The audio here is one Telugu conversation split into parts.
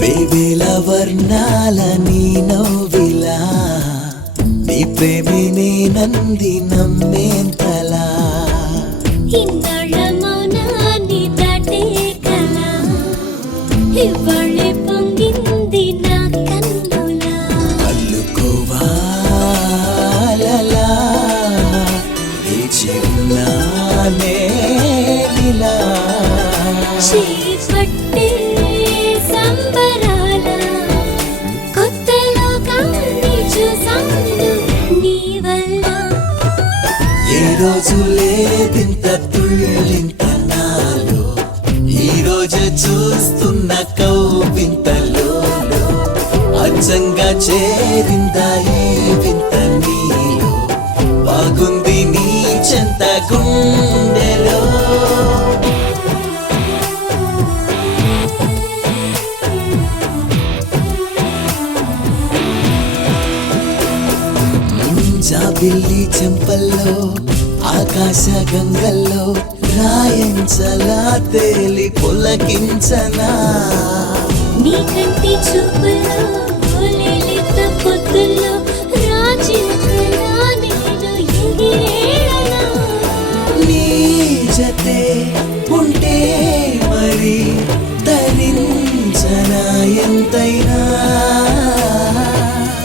వేవేల వర్ణాల నీ నవ్విలా నీ ప్రేమే నేనంది నమ్మేంతలా ఇన్నాళ్ళ మౌనాన్ని దాటే కల ఇవాళే పొంగింది నా కన్నులా అల్లుకోవాలలా లేచి ఉన్నానే ఇలా చేపట్టే సంబరాల కొత్త లోకాన్ని చూసాను నీ వల్ల ఏ రోజు లేదింత తుళ్ళింత నాలో ఈ రోజు చూస్తున్న కౌవింతలో అచ్చంగా చేరిందా ఈ వింత నీలో బాగుంది నీ చెంత గుండెలో జాబిల్లి చెంపల్లో ఆకాశ గంగల్లో రాయించలా తేలి పులకించనా నీ కంటి చూపుల్లో లేత పొద్దుల్లో రాజింకలా నేను ఎగిరేళనా నీ జతే ఉంటే మరి తరించనా ఎంతైనా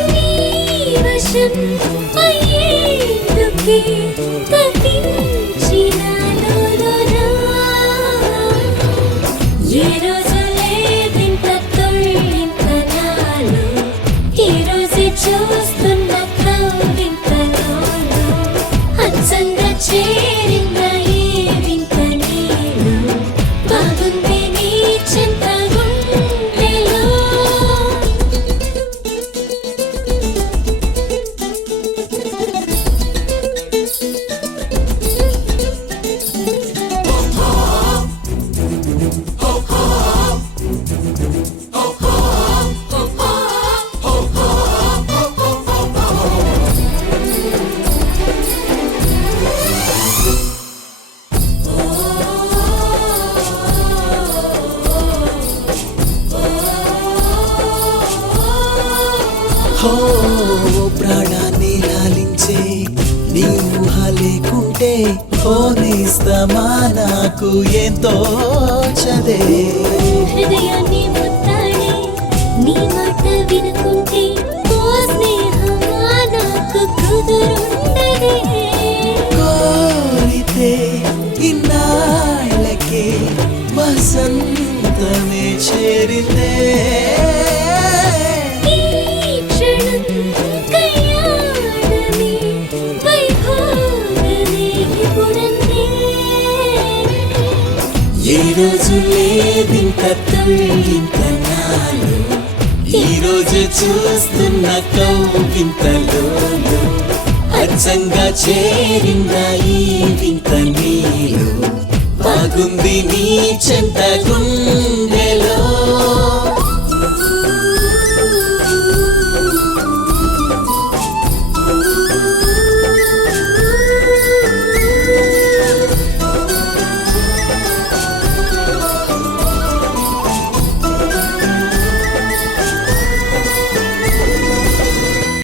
నీ వశం అయ్యేందుకే తపించినానురా ఏ రోజు లేదింత తొళ్ళింత నాలో ఈ రోజే చూస్తున్న కౌవింతలో అచ్చంగా చేరింద ఈ వింత నీలో బాగుంది నీ చెంత గుండెలో హో ప్రాణాన్ని లాలించే నీ ఊహ లేకుంటే పోనిస్తమా నాకు ఎంతో చదే హృదయాన్ని ముత్తాడే నీ మాట వినుకుంటే ఓ స్నేహమా నాకు కుదురుండదే కోరితే ఇన్నాళ్ళకే వసంతమే చేరితే ఈ క్షణం కళ్యాణమే వైభోగమే ఇప్పుడందే ఏ రోజు లేదింత తుళ్ళింత నాలో ఈ రోజు చూస్తున్న కౌవింతలో అచ్చంగా చేరిందా ఈ వింత నీలో బాగుంది నీ చెంత గుండె